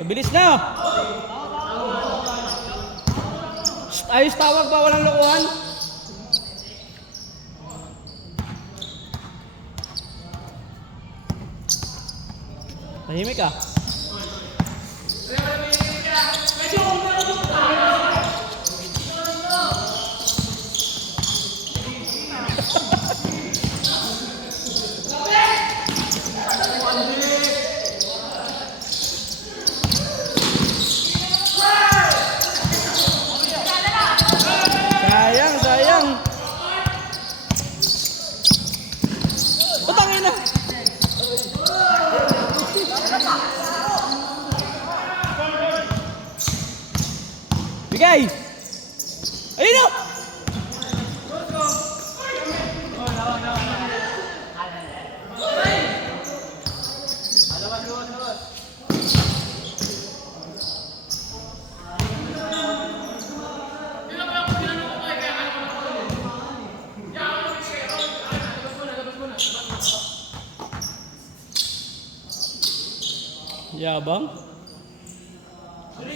Mabilis na. Ayos tawag ba? Walang lokohan? Tahimik ka. Sayang. Utangin na. Bigay. Ayun na. Yabang. Ayun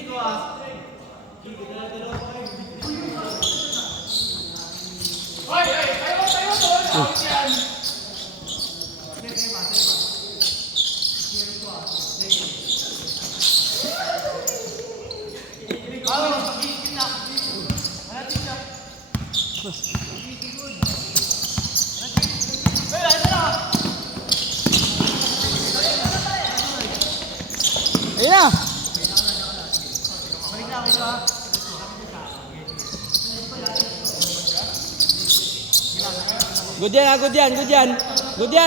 na.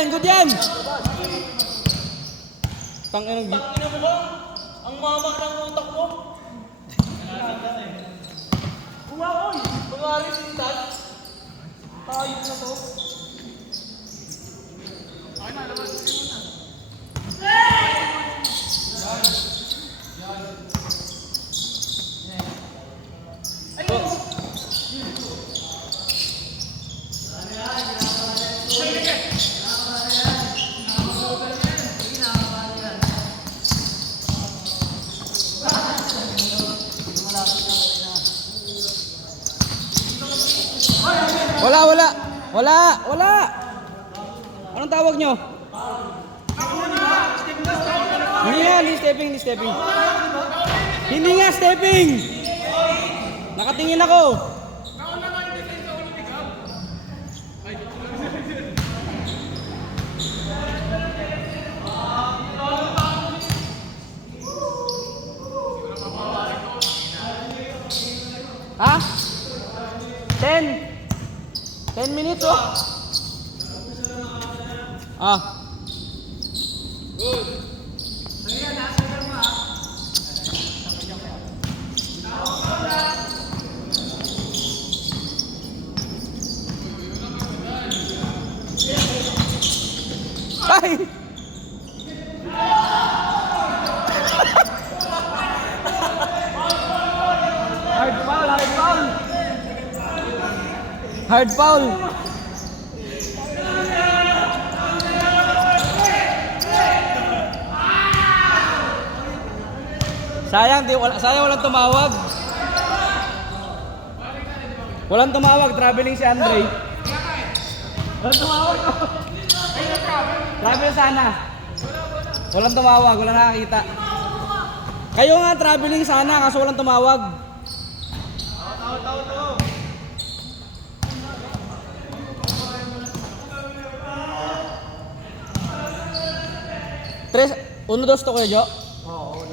Good yan. Tangin ng Ang mama ng utak mo. Wow, oy. Kumari si Dad. Ayos na to. Ay na, labas mo na. Wala. Anong tawag nyo? Hindi stepping. Hindi nga stepping. Nakatingin ako. Ha? 10 minutes oh. Good. Ay! Hard foul. Sayang walang tumawag. Traveling si Andre. Walang tumawag. Travel sana. Walang tumawag, wala nakakita. Kayo nga traveling sana kaso walang tumawag. Tres, 1, 2 to kayo, Jo? Oo.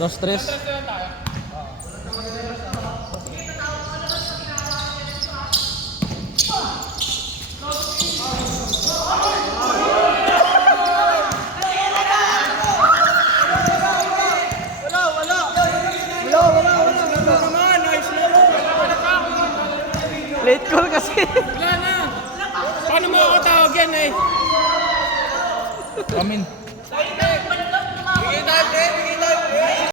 2, 3. Late call kasi. Wala na. Paano mo ako tawag yan eh? Amin.